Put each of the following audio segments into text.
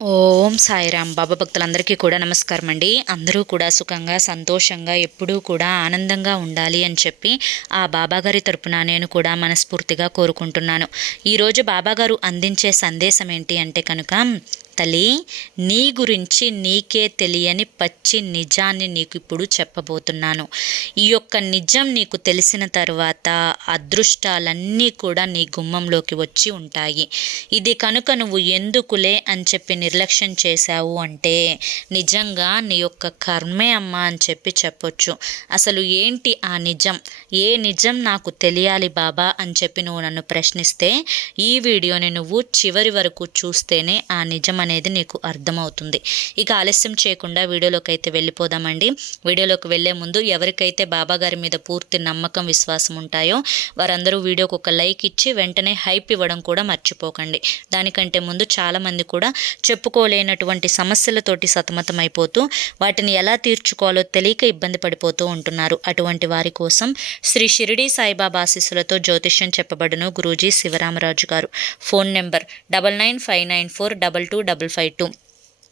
ఓం సాయిరామ్. బాబా భక్తులందరికీ కూడా నమస్కారం అండి. అందరూ కూడా సుఖంగా సంతోషంగా ఎప్పుడూ కూడా ఆనందంగా ఉండాలి అని చెప్పి ఆ బాబాగారి తరపున నేను కూడా మనస్ఫూర్తిగా కోరుకుంటున్నాను. ఈరోజు బాబాగారు అందించే సందేశం ఏంటి అంటే కనుక, తల్లి, నీ గురించి నీకే తెలియని పచ్చి నిజాన్ని నీకు ఇప్పుడు చెప్పబోతున్నాను. ఈ యొక్క నిజం నీకు తెలిసిన తర్వాత అదృష్టాలన్నీ కూడా నీ గుమ్మంలోకి వచ్చి ఉంటాయి. ఇది కనుక నువ్వు ఎందుకులే అని చెప్పి నిర్లక్ష్యం చేశావు అంటే నిజంగా నీ యొక్క కర్మే అమ్మ అని చెప్పి చెప్పొచ్చు. అసలు ఏంటి ఆ నిజం? ఏ నిజం నాకు తెలియాలి బాబా అని చెప్పి నువ్వు నన్ను ప్రశ్నిస్తే ఈ వీడియోని నువ్వు చివరి వరకు చూస్తేనే ఆ నిజం అనేది నీకు అర్థమవుతుంది. ఇక ఆలస్యం చేయకుండా వీడియోలోకి అయితే వెళ్ళిపోదామండి. వీడియోలోకి వెళ్ళే ముందు ఎవరికైతే బాబా గారి మీద పూర్తి నమ్మకం విశ్వాసం ఉంటాయో వారందరూ వీడియోకి ఒక లైక్ ఇచ్చి వెంటనే హైప్ ఇవ్వడం కూడా మర్చిపోకండి. దానికంటే ముందు చాలామంది కూడా చెప్పుకోలేనటువంటి సమస్యలతోటి సతమతమైపోతూ వాటిని ఎలా తీర్చుకోవాలో తెలియక ఇబ్బంది పడిపోతూ ఉంటున్నారు. అటువంటి వారి కోసం శ్రీ షిరిడి సాయిబాబా ఆశీస్సులతో జ్యోతిష్యం చెప్పబడును గురూజీ శివరామరాజు గారు. Phone number 9959422552.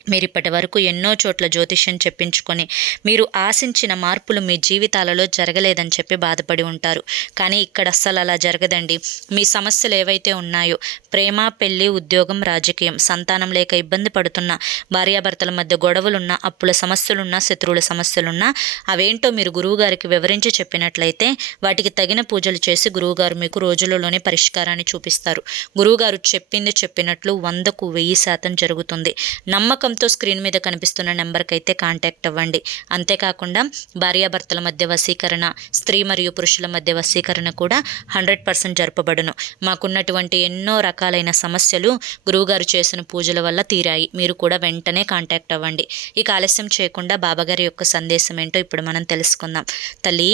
మీరు ఇప్పటి వరకు ఎన్నో చోట్ల జ్యోతిష్యం చెప్పించుకొని మీరు ఆశించిన మార్పులు మీ జీవితాలలో జరగలేదని చెప్పి బాధపడి ఉంటారు. కానీ ఇక్కడ అస్సలు అలా జరగదండి. మీ సమస్యలు ఏవైతే ఉన్నాయో, ప్రేమ, పెళ్లి, ఉద్యోగం, రాజకీయం, సంతానం లేక ఇబ్బంది పడుతున్న, భార్యాభర్తల మధ్య గొడవలున్నా, అప్పుల సమస్యలున్నా, శత్రువుల సమస్యలున్నా అవేంటో మీరు గురువుగారికి వివరించి చెప్పినట్లయితే వాటికి తగిన పూజలు చేసి గురువుగారు మీకు రోజులలోనే పరిష్కారాన్ని చూపిస్తారు. గురువుగారు చెప్పింది చెప్పినట్లు 100కు 1000% జరుగుతుంది. నమ్మకం స్క్రీన్ మీద కనిపిస్తున్న నెంబర్కి అయితే కాంటాక్ట్ అవ్వండి. అంతేకాకుండా భార్యాభర్తల మధ్య వశీకరణ, స్త్రీ మరియు పురుషుల మధ్య వశీకరణ కూడా 100% జరపబడును. మాకున్నటువంటి ఎన్నో రకాలైన సమస్యలు గురువుగారు చేసిన పూజల వల్ల తీరాయి. మీరు కూడా వెంటనే కాంటాక్ట్ అవ్వండి. ఇక ఆలస్యం చేయకుండా బాబాగారి యొక్క సందేశం ఏంటో ఇప్పుడు మనం తెలుసుకుందాం. తల్లి,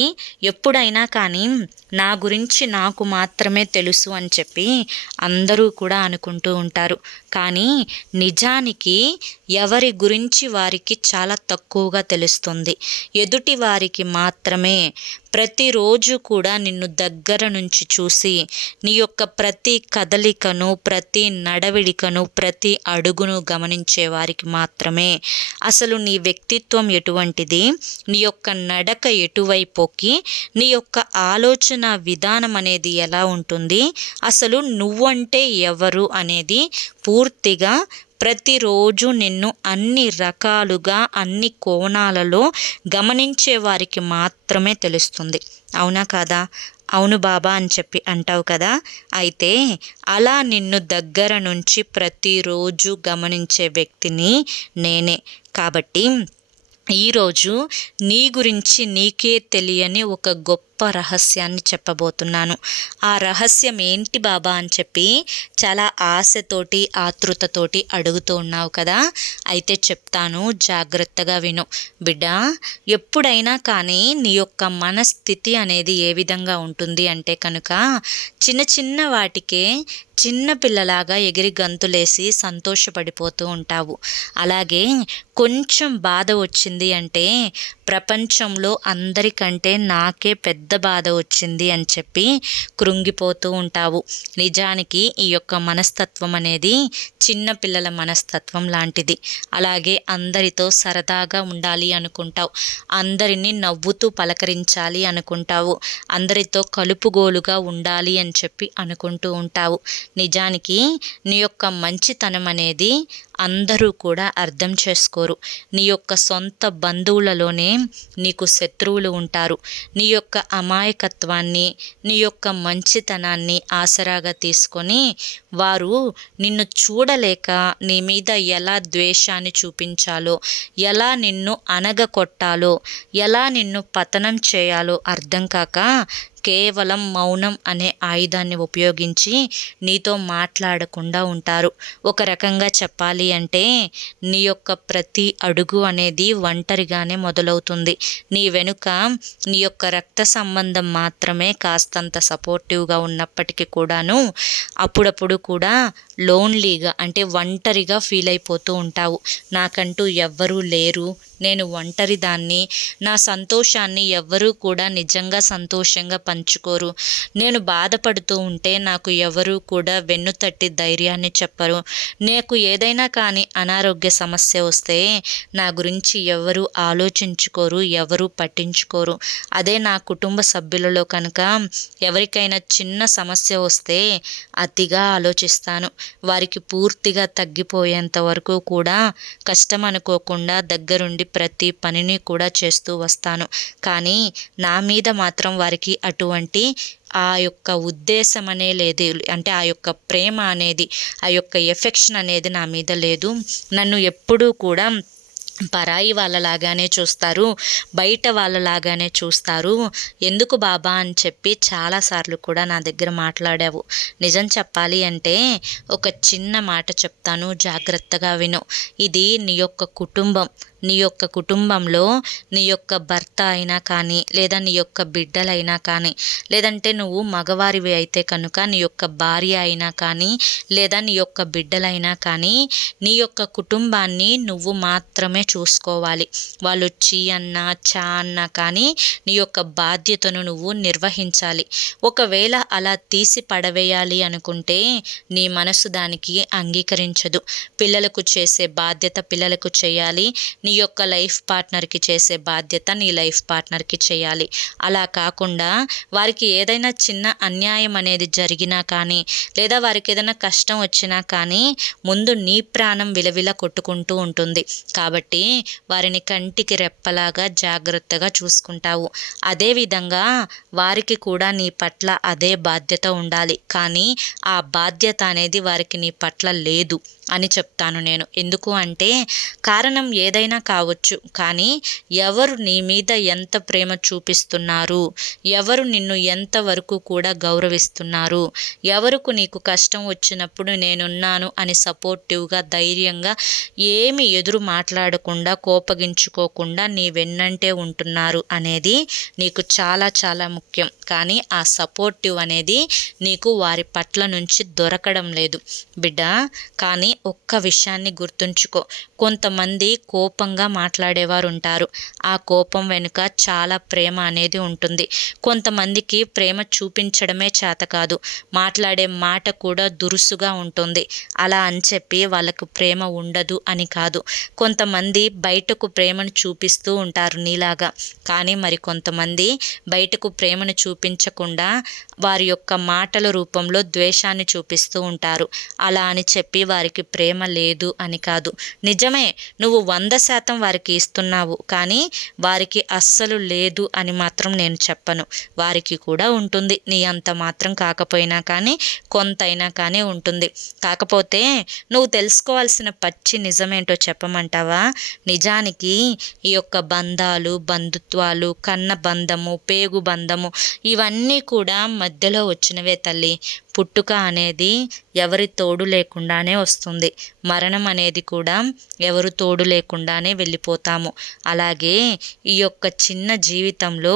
ఎప్పుడైనా కానీ నా గురించి నాకు మాత్రమే తెలుసు అని చెప్పి అందరూ కూడా అనుకుంటూ ఉంటారు. కానీ నిజానికి ఎవరి గురించి వారికి చాలా తక్కువగా తెలుస్తుంది. ఎదుటి వారికి మాత్రమే ప్రతిరోజు కూడా నిన్ను దగ్గర నుంచి చూసి నీ యొక్క ప్రతి కదలికను, ప్రతి నడవడికను, ప్రతి అడుగును గమనించే వారికి మాత్రమే అసలు నీ వ్యక్తిత్వం ఎటువంటిది, నీ యొక్క నడక ఎటువైపోకి, నీ యొక్క ఆలోచన విధానం అనేది ఎలా ఉంటుంది, అసలు నువ్వంటే ఎవరు అనేది పూర్తిగా ప్రతిరోజు నిన్ను అన్ని రకాలుగా అన్ని కోణాలలో గమనించే వారికి మాత్రమే తెలుస్తుంది. అవునా కాదా? అవును బాబా అని చెప్పి అంటావు కదా. అయితే అలా నిన్ను దగ్గర నుంచి ప్రతిరోజు గమనించే వ్యక్తిని నేనే. కాబట్టి ఈరోజు నీ గురించి నీకే తెలియని ఒక గొప్ప రహస్యాన్ని చెప్పబోతున్నాను. ఆ రహస్యం ఏంటి బాబా అని చెప్పి చాలా ఆశతోటి ఆతృతతోటి అడుగుతూ ఉన్నావు కదా. అయితే చెప్తాను, జాగ్రత్తగా విను బిడ్డ. ఎప్పుడైనా కానీ నీ యొక్క మనస్థితి అనేది ఏ విధంగా ఉంటుంది అంటే కనుక, చిన్న చిన్న వాటికే చిన్న పిల్లలాగా ఎగిరి గంతులేసి సంతోషపడిపోతూ ఉంటావు. అలాగే కొంచెం బాధ వచ్చింది అంటే ప్రపంచంలో అందరికంటే నాకే పెద్ద బాధ వచ్చింది అని చెప్పి కృంగిపోతూ ఉంటావు. నిజానికి ఈ యొక్క మనస్తత్వం అనేది చిన్న పిల్లల మనస్తత్వం లాంటిది. అలాగే అందరితో సరదాగా ఉండాలి అనుకుంటావు, అందరినీ నవ్వుతూ పలకరించాలి అనుకుంటావు, అందరితో కలుపుగోలుగా ఉండాలి అని చెప్పి అనుకుంటూ ఉంటావు. నిజానికి నీ యొక్క మంచితనం అనేది అందరూ కూడా అర్థం చేసుకోరు. నీ యొక్క సొంత బంధువులలోనే నీకు శత్రువులు ఉంటారు. నీ యొక్క అమాయకత్వాన్ని, నీ యొక్క మంచితనాన్ని ఆసరాగా తీసుకొని వారు నిన్ను చూడలేక నీ మీద ఎలా ద్వేషాన్ని చూపించాలో, ఎలా నిన్ను అనగకొట్టాలో, ఎలా నిన్ను పతనం చేయాలో అర్థం కాక కేవలం మౌనం అనే ఆయుధాన్ని ఉపయోగించి నీతో మాట్లాడకుండా ఉంటారు. ఒక రకంగా చెప్పాలి అంటే నీ యొక్క ప్రతి అడుగు అనేది ఒంటరిగానే మొదలవుతుంది. నీ వెనుక నీ యొక్క రక్త సంబంధం మాత్రమే కాస్తంత సపోర్టివ్గా ఉన్నప్పటికీ కూడాను అప్పుడప్పుడు కూడా లోన్లీగా అంటే ఒంటరిగా ఫీల్ అయిపోతూ ఉంటావు. నాకంటూ ఎవ్వరూ లేరు, నేను ఒంటరి దాన్ని, నా సంతోషాన్ని ఎవ్వరూ కూడా నిజంగా సంతోషంగా పంచుకోరు, నేను బాధపడుతూ ఉంటే నాకు ఎవరూ కూడా వెన్నుతట్టి ధైర్యాన్ని చెప్పరు, నాకు ఏదైనా కానీ అనారోగ్య సమస్య వస్తే నా గురించి ఎవరు ఆలోచించుకోరు, ఎవరు పట్టించుకోరు. అదే నా కుటుంబ సభ్యులలో కనుక ఎవరికైనా చిన్న సమస్య వస్తే అతిగా ఆలోచిస్తాను. వారికి పూర్తిగా తగ్గిపోయేంత వరకు కూడా కష్టం అనుకోకుండా దగ్గరుండి ప్రతి పనిని కూడా చేస్తూ వస్తాను. కానీ నా మీద మాత్రం వారికి అటువంటి ఆ యొక్క ఉద్దేశం అనే లేదు, అంటే ఆ యొక్క ప్రేమ అనేది, ఆ యొక్క ఎఫెక్షన్ అనేది నా మీద లేదు. నన్ను ఎప్పుడూ కూడా పరాయి వాళ్ళలాగానే చూస్తారు, బయట వాళ్ళలాగానే చూస్తారు. ఎందుకు బాబా అని చెప్పి చాలాసార్లు కూడా నా దగ్గర మాట్లాడావు. నిజం చెప్పాలి అంటే ఒక చిన్న మాట చెప్తాను, జాగ్రత్తగా విను. ఇది నీ యొక్క కుటుంబం. నీ యొక్క కుటుంబంలో నీ యొక్క భర్త అయినా కానీ, లేదా నీ యొక్క బిడ్డలైనా కానీ, లేదంటే నువ్వు మగవారివి అయితే కనుక నీ యొక్క భార్య అయినా కానీ, లేదా నీ యొక్క బిడ్డలైనా కానీ, నీ యొక్క కుటుంబాన్ని నువ్వు మాత్రమే చూసుకోవాలి. వాళ్ళు చీ అన్నా చా అన్నా కానీ నీ యొక్క బాధ్యతను నువ్వు నిర్వహించాలి. ఒకవేళ అలా తీసి పడవేయాలి అనుకుంటే నీ మనసు దానికి అంగీకరించదు. పిల్లలకు చేసే బాధ్యత పిల్లలకు చేయాలి, నీ యొక్క లైఫ్ పార్ట్నర్కి చేసే బాధ్యత నీ లైఫ్ పార్ట్నర్కి చేయాలి. అలా కాకుండా వారికి ఏదైనా చిన్న అన్యాయం అనేది జరిగినా కానీ, లేదా వారికి ఏదైనా కష్టం వచ్చినా కానీ ముందు నీ ప్రాణం విలవిల కొట్టుకుంటూ ఉంటుంది. కాబట్టి వారిని కంటికి రెప్పలాగా జాగ్రత్తగా చూసుకుంటావు. అదేవిధంగా వారికి కూడా నీ పట్ల అదే బాధ్యత ఉండాలి. కానీ ఆ బాధ్యత అనేది వారికి నీ పట్ల లేదు అని చెప్తాను నేను. ఎందుకు అంటే కారణం ఏదైనా కావచ్చు, కానీ ఎవరు నీ మీద ఎంత ప్రేమ చూపిస్తున్నారు, ఎవరు నిన్ను ఎంతవరకు కూడా గౌరవిస్తున్నారు, ఎవరికి నీకు కష్టం వచ్చినప్పుడు నేనున్నాను అని సపోర్టివ్గా ధైర్యంగా ఏమి ఎదురు మాట్లాడకుండా కోపగించుకోకుండా నీ వెన్నంటే ఉంటున్నారు అనేది నీకు చాలా చాలా ముఖ్యం. కానీ ఆ సపోర్టివ్ అనేది నీకు వారి పట్ల నుంచి దొరకడం లేదు బిడ్డ. కానీ ఒక్క విషయాన్ని గుర్తుంచుకో, కొంతమంది కోపంగా మాట్లాడేవారు ఉంటారు. ఆ కోపం వెనుక చాలా ప్రేమ అనేది ఉంటుంది. కొంతమందికి ప్రేమ చూపించడమే చేత కాదు, మాట్లాడే మాట కూడా దురుసుగా ఉంటుంది. అలా అని చెప్పి వాళ్ళకు ప్రేమ ఉండదు అని కాదు. కొంతమంది బయటకు ప్రేమను చూపిస్తూ ఉంటారు నీలాగా, కానీ మరి కొంతమంది బయటకు ప్రేమను చూపించకుండా వారి యొక్క మాటల రూపంలో ద్వేషాన్ని చూపిస్తూ ఉంటారు. అలా అని చెప్పి వారికి ప్రేమ లేదు అని కాదు. నిజమే, నువ్వు 100% వారికి ఇస్తున్నావు, కానీ వారికి అస్సలు లేదు అని మాత్రం నేను చెప్పను. వారికి కూడా ఉంటుంది, నీ అంత మాత్రం కాకపోయినా కానీ కొంతైనా కానీ ఉంటుంది. కాకపోతే నువ్వు తెలుసుకోవాల్సిన పచ్చి నిజమేంటో చెప్పమంటావా? నిజానికి ఈ యొక్క బంధాలు, బంధుత్వాలు, కన్న బంధము, పేగు బంధము ఇవన్నీ కూడా మధ్యలో వచ్చినవే తల్లి. పుట్టుక అనేది ఎవరి తోడు లేకుండానే వస్తుంది, మరణం అనేది కూడా ఎవరు తోడు లేకుండానే వెళ్ళిపోతాము. అలాగే ఈ యొక్క చిన్న జీవితంలో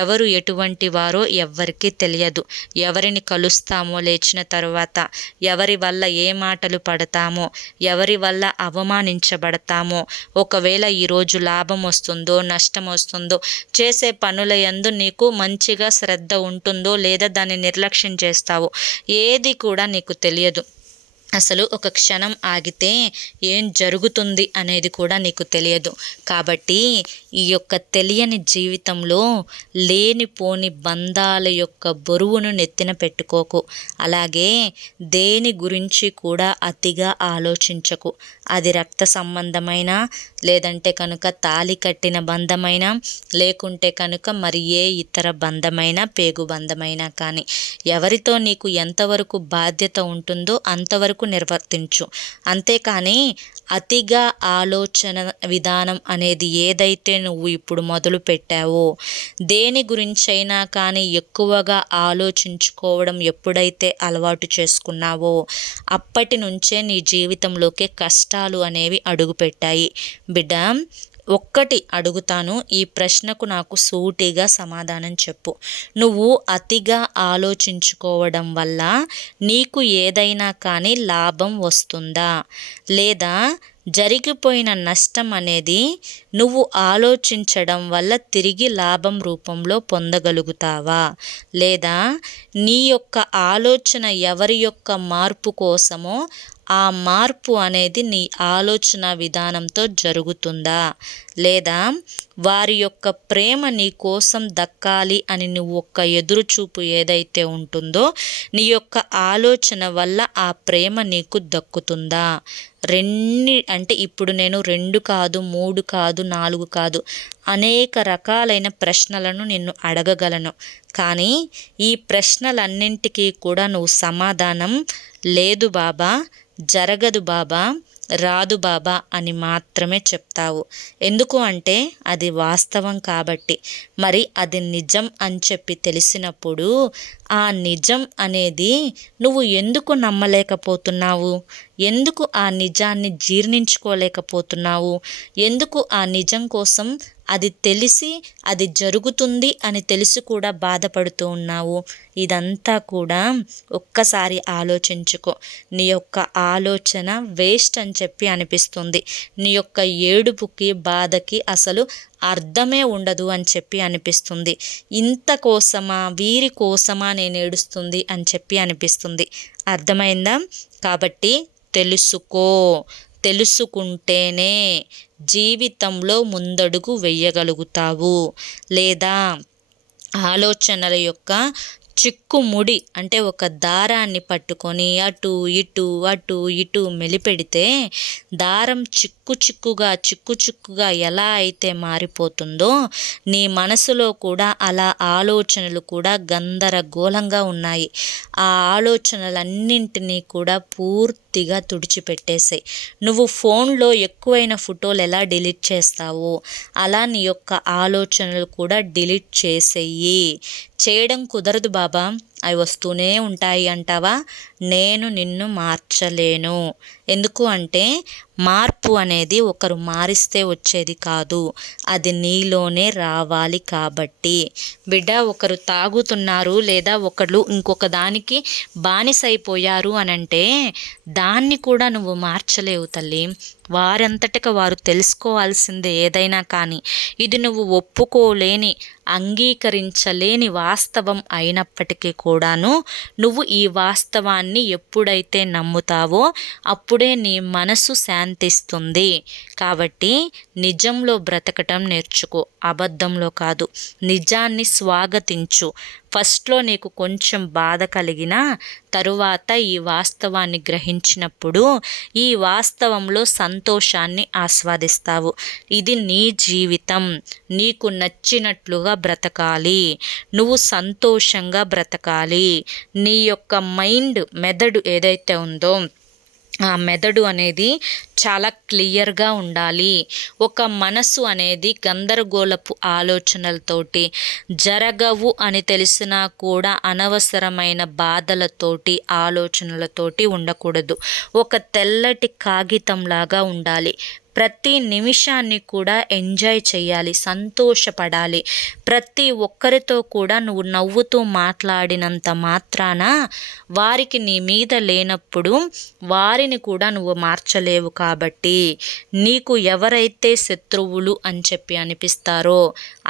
ఎవరు ఎటువంటి వారో ఎవ్వరికీ తెలియదు. ఎవరిని కలుస్తామో లేచిన తర్వాత, ఎవరి వల్ల ఏ మాటలు పడతామో, ఎవరి వల్ల అవమానించబడతామో, ఒకవేళ ఈరోజు లాభం వస్తుందో నష్టం వస్తుందో, చేసే పనుల యందు నీకు మంచిగా శ్రద్ధ ఉంటుందో లేదా దాన్ని నిర్లక్ష్యం చేస్తావో, ఏది కూడా నీకు తెలియదు. అసలు ఒక క్షణం ఆగితే ఏం జరుగుతుంది అనేది కూడా నీకు తెలియదు. కాబట్టి ఈ యొక్క తెలియని జీవితంలో లేనిపోని బంధాల యొక్క బరువును నెత్తిన పెట్టుకోకు. అలాగే దేని గురించి కూడా అతిగా ఆలోచించకు. అది రక్త సంబంధమైన, లేదంటే కనుక తాళి కట్టిన బంధమైన, లేకుంటే కనుక మరి ఏ ఇతర బంధమైనా, పేగు బంధమైనా కానీ ఎవరితో నీకు ఎంతవరకు బాధ్యత ఉంటుందో అంతవరకు నిర్వర్తించు. అంతేకాని అతిగా ఆలోచన విధానం అనేది ఏదైతే నువ్వు ఇప్పుడు మొదలు పెట్టావో, దేని గురించైనా కానీ ఎక్కువగా ఆలోచించుకోవడం ఎప్పుడైతే అలవాటు చేసుకున్నావో అప్పటి నుంచే నీ జీవితంలోకి కష్టాలు అనేవి అడుగుపెట్టాయి బిడ్డ. ఒక్కటి అడుగుతాను, ఈ ప్రశ్నకు నాకు సూటిగా సమాధానం చెప్పు. నువ్వు అతిగా ఆలోచించుకోవడం వల్ల నీకు ఏదైనా కానీ లాభం వస్తుందా? లేదా జరిగిపోయిన నష్టం అనేది నువ్వు ఆలోచించడం వల్ల తిరిగి లాభం రూపంలో పొందగలుగుతావా? లేదా నీ యొక్క ఆలోచన ఎవరి యొక్క మార్పు కోసమో ఆ మార్పు అనేది నీ ఆలోచన విధానంతో జరుగుతుందా? లేదా వారి యొక్క ప్రేమ నీ కోసం దక్కాలి అని నువ్వు ఒక్క ఎదురుచూపు ఏదైతే ఉంటుందో నీ యొక్క ఆలోచన వల్ల ఆ ప్రేమ నీకు దక్కుతుందా? అంటే ఇప్పుడు నేను 2 కాదు, 3 కాదు, 4 కాదు, అనేక రకాలైన ప్రశ్నలను నిన్ను అడగగలను. కానీ ఈ ప్రశ్నలన్నింటికీ కూడా నువ్వు సమాధానం లేదు బాబా, జరగదు బాబా, రాదు బాబా అని మాత్రమే చెప్తావు. ఎందుకు అంటే అది వాస్తవం కాబట్టి. మరి అది నిజం అని చెప్పి తెలిసినప్పుడు ఆ నిజం అనేది నువ్వు ఎందుకు నమ్మలేకపోతున్నావు? ఎందుకు ఆ నిజాన్ని జీర్ణించుకోలేకపోతున్నావు? ఎందుకు ఆ నిజం కోసం అది తెలిసి అది జరుగుతుంది అని తెలిసి కూడా బాధపడుతూ ఉన్నావు? ఇదంతా కూడా ఒక్కసారి ఆలోచించుకో. నీ యొక్క ఆలోచన వేస్ట్ అని చెప్పి అనిపిస్తుంది. నీ యొక్క ఏడుపుకి, బాధకి అసలు అర్థమే ఉండదు అని చెప్పి అనిపిస్తుంది. ఇంత కోసమా, వీరి కోసమా నేను ఏడుస్తుంది అని చెప్పి అనిపిస్తుంది. అర్థమైందా? కాబట్టి తెలుసుకో. తెలుసుకుంటేనే జీవితంలో ముందడుగు వెయ్యగలుగుతావు. లేదా ఆలోచనల యొక్క చిక్కుముడి అంటే ఒక దారాన్ని పట్టుకొని అటు ఇటు మెలిపెడితే దారం చిక్కుగా ఎలా అయితే మారిపోతుందో నీ మనసులో కూడా అలా ఆలోచనలు కూడా గందరగోళంగా ఉన్నాయి. ఆ ఆలోచనలన్నింటినీ కూడా పూర్తిగా తుడిచిపెట్టేసాయి. నువ్వు ఫోన్లో ఎక్కువైన ఫోటోలు ఎలా డిలీట్ చేస్తావో అలా నీ యొక్క ఆలోచనలు కూడా డిలీట్ చేసేయి. చేయడం కుదరదు బాబా, అవి వస్తూనే ఉంటాయి అంటావా? నేను నిన్ను మార్చలేను. ఎందుకు అంటే మార్పు అనేది ఒకరు మారిస్తే వచ్చేది కాదు, అది నీలోనే రావాలి కాబట్టి. బిడ్డ, ఒకరు తాగుతున్నారు లేదా ఒకళ్ళు ఇంకొక దానికి బానిసైపోయారు అనంటే దాన్ని కూడా నువ్వు మార్చలేవు తల్లి. వారంతటికి వారు తెలుసుకోవాల్సిందే ఏదైనా కానీ. ఇది నువ్వు ఒప్పుకోలేని, అంగీకరించలేని వాస్తవం అయినప్పటికీ కూడాను నువ్వు ఈ వాస్తవాన్ని ఎప్పుడైతే నమ్ముతావో అప్పుడే నీ మనసు శాంతిస్తుంది. కాబట్టి నిజంలో బ్రతకటం నేర్చుకో, అబద్ధంలో కాదు. నిజాన్ని స్వాగతించు. ఫస్ట్లో నీకు కొంచెం బాధ కలిగినా తరువాత ఈ వాస్తవాన్ని గ్రహించినప్పుడు ఈ వాస్తవంలో సంతోషాన్ని ఆస్వాదిస్తావు. ఇది నీ జీవితం, నీకు నచ్చినట్లుగా బ్రతకాలి, నువ్వు సంతోషంగా బ్రతకాలి. నీ యొక్క మెదడు ఏదైతే ఉందో ఆ మెదడు అనేది చాలా క్లియర్గా ఉండాలి. ఒక మనసు అనేది గందరగోళపు ఆలోచనలతోటి, జరగవు అని తెలిసినా కూడా అనవసరమైన బాధలతోటి, ఆలోచనలతోటి ఉండకూడదు. ఒక తెల్లటి కాగితంలాగా ఉండాలి. ప్రతి నిమిషాన్ని కూడా ఎంజాయ్ చేయాలి, సంతోషపడాలి. ప్రతి ఒక్కరితో కూడా నువ్వు నవ్వుతూ మాట్లాడినంత మాత్రాన వారికి నీ మీద లేనప్పుడు వారిని కూడా నువ్వు మార్చలేవు. కాబట్టి నీకు ఎవరైతే శత్రువులు అని చెప్పి అనిపిస్తారో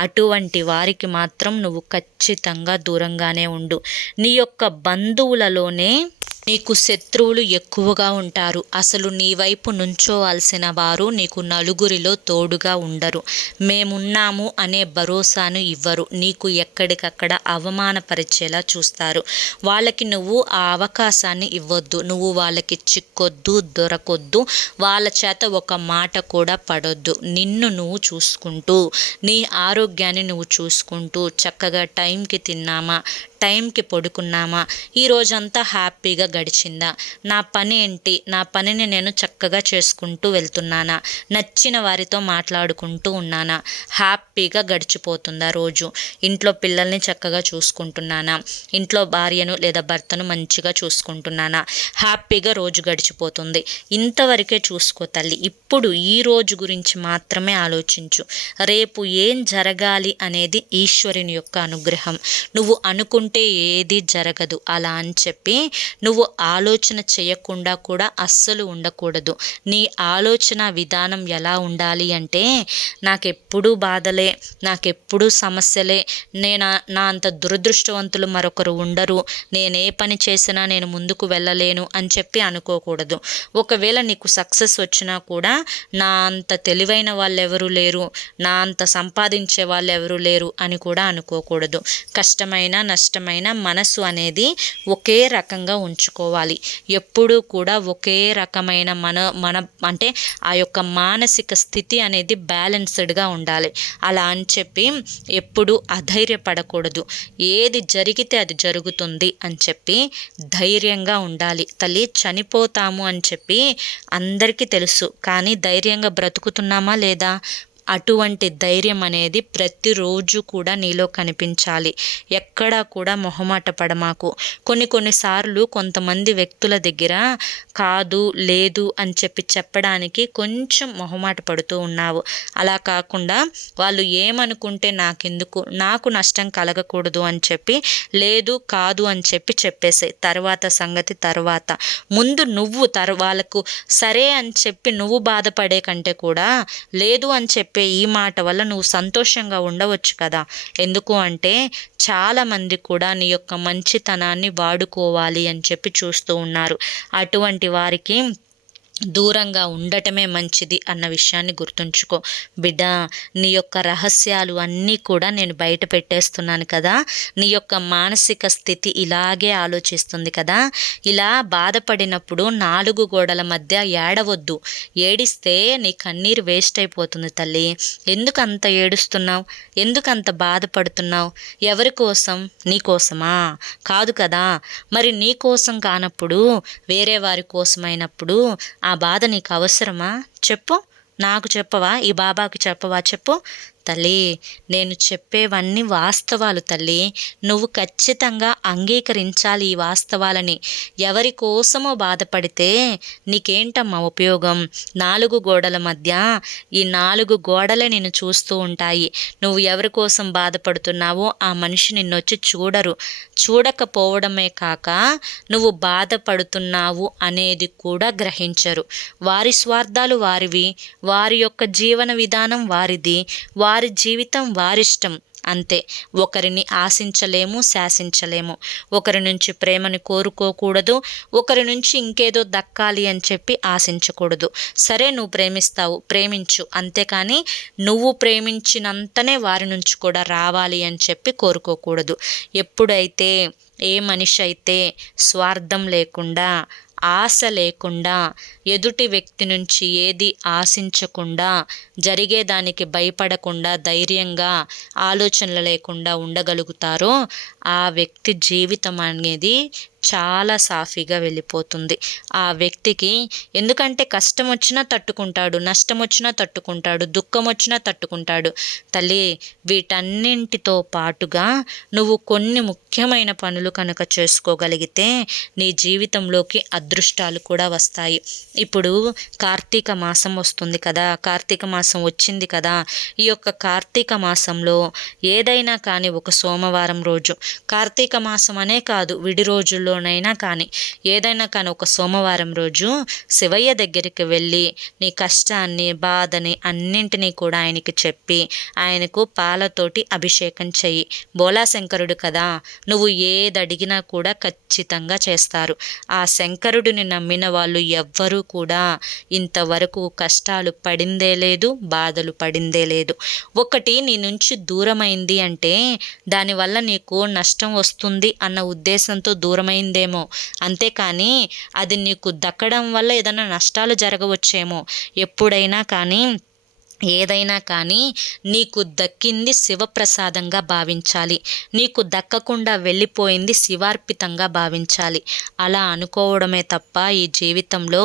అటువంటి వారికి మాత్రం నువ్వు ఖచ్చితంగా దూరంగానే ఉండు. నీ యొక్క బంధువులలోనే నీకు శత్రువులు ఎక్కువగా ఉంటారు. అసలు నీ వైపు నుంచోవాల్సిన వారు నీకు నలుగురిలో తోడుగా ఉండరు. మేమున్నాము అనే భరోసాను ఇవ్వరు. నీకు ఎక్కడికక్కడ అవమానపరిచేలా చూస్తారు. వాళ్ళకి నువ్వు ఆ అవకాశాన్ని ఇవ్వొద్దు. నువ్వు వాళ్ళకి చిక్కొద్దు, దొరకొద్దు. వాళ్ళ చేత ఒక మాట కూడా పడొద్దు. నిన్ను నువ్వు చూసుకుంటూ, నీ ఆరోగ్యాన్ని నువ్వు చూసుకుంటూ, చక్కగా టైంకి తిన్నామా, టైంకి పడుకున్నామా, ఈ రోజంతా హ్యాపీగా గడిచిందా, నా పని ఏంటి, నా పనిని నేను చక్కగా చేసుకుంటూ వెళ్తున్నానా, నచ్చిన వారితో మాట్లాడుకుంటూ ఉన్నానా, హ్యాపీగా గడిచిపోతుందా రోజు, ఇంట్లో పిల్లల్ని చక్కగా చూసుకుంటున్నానా, ఇంట్లో భార్యను లేదా భర్తను మంచిగా చూసుకుంటున్నానా, హ్యాపీగా రోజు గడిచిపోతుంది. ఇంతవరకే చూసుకో తల్లి. ఇప్పుడు ఈ రోజు గురించి మాత్రమే ఆలోచించు. రేపు ఏం జరగాలి అనేది ఈశ్వరుని యొక్క అనుగ్రహం. నువ్వు అనుకుంటే ఏది జరగదు అలా అని చెప్పి నువ్వు ఆలోచన చేయకుండా కూడా అస్సలు ఉండకూడదు. నీ ఆలోచన విధానం ఎలా ఉండాలి అంటే, నాకెప్పుడూ బాధలే, నాకెప్పుడూ సమస్యలే, నా అంత దురదృష్టవంతులు మరొకరు ఉండరు, నేనే పని చేసినా నేను ముందుకు వెళ్ళలేను అని చెప్పి అనుకోకూడదు. ఒకవేళ నీకు సక్సెస్ వచ్చినా కూడా నా అంత తెలివైన వాళ్ళు ఎవరు లేరు, నా అంత సంపాదించే వాళ్ళు ఎవరు లేరు అని కూడా అనుకోకూడదు. కష్టమైన నష్టమైన మనసు అనేది ఒకే రకంగా ఉంచుకోవాలి. ఎప్పుడూ కూడా ఒకే రకమైన మన అంటే ఆ యొక్క మానసిక స్థితి అనేది బ్యాలెన్స్డ్గా ఉండాలి. అలా అని చెప్పి ఎప్పుడూ అధైర్యపడకూడదు. ఏది జరిగితే అది జరుగుతుంది అని చెప్పి ధైర్యంగా ఉండాలి. తల్లి, చనిపోతాము అని చెప్పి అందరికీ తెలుసు, కానీ ధైర్యంగా బ్రతుకుతున్నామా లేదా? అటువంటి ధైర్యం అనేది ప్రతిరోజు కూడా నీలో కనిపించాలి. ఎక్కడా కూడా మొహమాట పడమాకు. కొన్నిసార్లు కొంతమంది వ్యక్తుల దగ్గర కాదు లేదు అని చెప్పడానికి కొంచెం మొహమాట పడుతూ ఉన్నావు. అలా కాకుండా వాళ్ళు ఏమనుకుంటే నాకెందుకు, నాకు నష్టం కలగకూడదు అని చెప్పి లేదు కాదు అని చెప్పేసాయి. తర్వాత సంగతి తర్వాత. ముందు నువ్వు వాళ్ళకు సరే అని చెప్పి నువ్వు బాధపడే కంటే కూడా లేదు అని చెప్పే ఈ మాట వల్ల నువ్వు సంతోషంగా ఉండవచ్చు కదా. ఎందుకు అంటే చాలామంది కూడా నీ యొక్క మంచితనాన్ని వాడుకోవాలి అని చెప్పి చూస్తూ ఉన్నారు. అటువంటి వారికి దూరంగా ఉండటమే మంచిది అన్న విషయాన్ని గుర్తుంచుకో బిడ్డ. నీ యొక్క రహస్యాలు అన్నీ కూడా నేను బయట పెట్టేస్తున్నాను కదా. నీ యొక్క మానసిక స్థితి ఇలాగే ఆలోచిస్తుంది కదా. ఇలా బాధపడినప్పుడు 4 గోడల మధ్య ఏడవద్దు. ఏడిస్తే నీ కన్నీరు వేస్ట్ అయిపోతుంది తల్లి. ఎందుకు అంత ఏడుస్తున్నావు, ఎందుకు అంత బాధపడుతున్నావు? ఎవరి కోసం? నీ కోసమా? కాదు కదా. మరి నీ కోసం కానప్పుడు వేరే వారి కోసమైనప్పుడు ఆ బాధ నీకు అవసరమా? చెప్పు. నాకు చెప్పవా? ఈ బాబాకి చెప్పవా? చెప్పు తల్లి. నేను చెప్పేవన్నీ వాస్తవాలు తల్లి. నువ్వు ఖచ్చితంగా అంగీకరించాలి ఈ వాస్తవాలని. ఎవరి కోసమో బాధపడితే నీకేంటమ్మా ఉపయోగం? 4 గోడల మధ్య ఈ 4 గోడలే నిన్ను చూస్తూ ఉంటాయి. నువ్వు ఎవరి కోసం బాధపడుతున్నావో ఆ మనిషి నిన్నొచ్చి చూడరు. చూడకపోవడమే కాక నువ్వు బాధపడుతున్నావు అనేది కూడా గ్రహించరు. వారి స్వార్థాలు వారివి, వారి యొక్క జీవన విధానం వారిది, వారి జీవితం వారిష్టం. అంతే. ఒకరిని ఆశించలేము, శాసించలేము. ఒకరి నుంచి ప్రేమని కోరుకోకూడదు, ఒకరి నుంచి ఇంకేదో దక్కాలి అని చెప్పి ఆశించకూడదు. సరే, నువ్వు ప్రేమిస్తావు, ప్రేమించు. అంతేకాని నువ్వు ప్రేమించినంతనే వారి నుంచి కూడా రావాలి అని చెప్పి కోరుకోకూడదు. ఎప్పుడైతే ఏ మనిషి అయితే స్వార్థం లేకుండా, ఆశ లేకుండా, ఎదుటి వ్యక్తి నుంచి ఏది ఆశించకుండా, జరిగేదానికి భయపడకుండా, ధైర్యంగా, ఆలోచనలు లేకుండా ఉండగలుగుతారో ఆ వ్యక్తి జీవితం అనేది చాలా సాఫీగా వెళ్ళిపోతుంది. ఆ వ్యక్తికి ఎందుకంటే కష్టం వచ్చినా తట్టుకుంటాడు, నష్టం వచ్చినా తట్టుకుంటాడు, దుఃఖం వచ్చినా తట్టుకుంటాడు. తల్లి, వీటన్నింటితో పాటుగా నువ్వు కొన్ని ముఖ్యమైన పనులు కనుక చేసుకోగలిగితే నీ జీవితంలోకి అదృష్టాలు కూడా వస్తాయి. ఇప్పుడు కార్తీక మాసం వస్తుంది కదా, కార్తీక మాసం వచ్చింది కదా. ఈ యొక్క కార్తీక మాసంలో ఏదైనా కానీ ఒక సోమవారం రోజు, కార్తీక మాసం అనే కాదు విడి రోజుల్లోనైనా కానీ ఏదైనా కానీ ఒక సోమవారం రోజు శివయ్య దగ్గరికి వెళ్ళి నీ కష్టాన్ని, బాధని అన్నింటినీ కూడా ఆయనకి చెప్పి ఆయనకు పాలతోటి అభిషేకం చెయ్యి. బోలాశంకరుడు కదా, నువ్వు ఏది అడిగినా కూడా ఖచ్చితంగా చేస్తారు. ఆ శంకరుడిని నమ్మిన వాళ్ళు ఎవ్వరూ కూడా ఇంతవరకు కష్టాలు పడిందే లేదు, బాధలు పడిందే లేదు. ఒకటి నీ నుంచి దూరమైంది అంటే దానివల్ల నీకు నష్టం వస్తుంది అన్న ఉద్దేశంతో దూరమైందేమో, అంతేకాని అది నీకు దక్కడం వల్ల ఏదైనా నష్టాలు జరగవచ్చేమో. ఎప్పుడైనా కానీ ఏదైనా కానీ నీకు దక్కింది శివప్రసాదంగా భావించాలి, నీకు దక్కకుండా వెళ్ళిపోయింది శివార్పితంగా భావించాలి. అలా అనుకోవడమే తప్ప ఈ జీవితంలో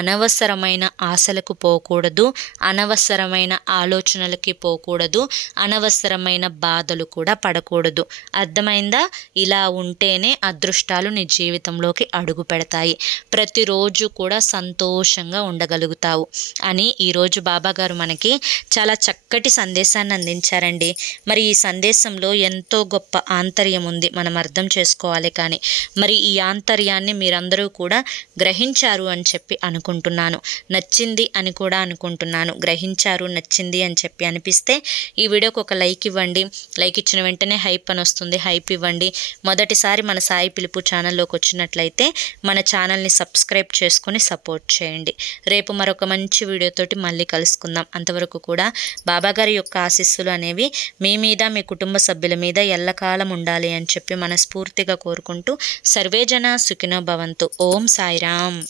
అనవసరమైన ఆశలకు పోకూడదు, అనవసరమైన ఆలోచనలకి పోకూడదు, అనవసరమైన బాధలు కూడా పడకూడదు. అర్థమైందా? ఇలా ఉంటేనే అదృష్టాలు నీ జీవితంలోకి అడుగు పెడతాయి. ప్రతిరోజు కూడా సంతోషంగా ఉండగలుగుతావు అని ఈరోజు బాబాగారు మనకి చాలా చక్కటి సందేశాన్ని అందించారండి. మరి ఈ సందేశంలో ఎంతో గొప్ప ఆంతర్యం ఉంది, మనం అర్థం చేసుకోవాలి. కానీ మరి ఈ ఆంతర్యాన్ని మీరందరూ కూడా గ్రహించారు అని చెప్పి అనుకుంటున్నాను, నచ్చింది అని కూడా అనుకుంటున్నాను. గ్రహించారు, నచ్చింది అని చెప్పి అనిపిస్తే ఈ వీడియోకి ఒక లైక్ ఇవ్వండి. లైక్ ఇచ్చిన వెంటనే హైప్ అని వస్తుంది, హైప్ ఇవ్వండి. మొదటిసారి మన సాయి పిలుపు ఛానల్లోకి వచ్చినట్లయితే మన ఛానల్ని సబ్స్క్రైబ్ చేసుకొని సపోర్ట్ చేయండి. రేపు మరొక మంచి వీడియోతోటి మళ్ళీ కలుసుకుందాం. అంతవరకు కూడా బాబాగారి యొక్క ఆశీస్సులు అనేవి మీ మీద, మీ కుటుంబ సభ్యుల మీద ఎల్లకాలం ఉండాలి అని చెప్పి మనస్ఫూర్తిగా కోరుకుంటూ సర్వేజన సుఖినో భవంతు. ఓం సాయిరామ్.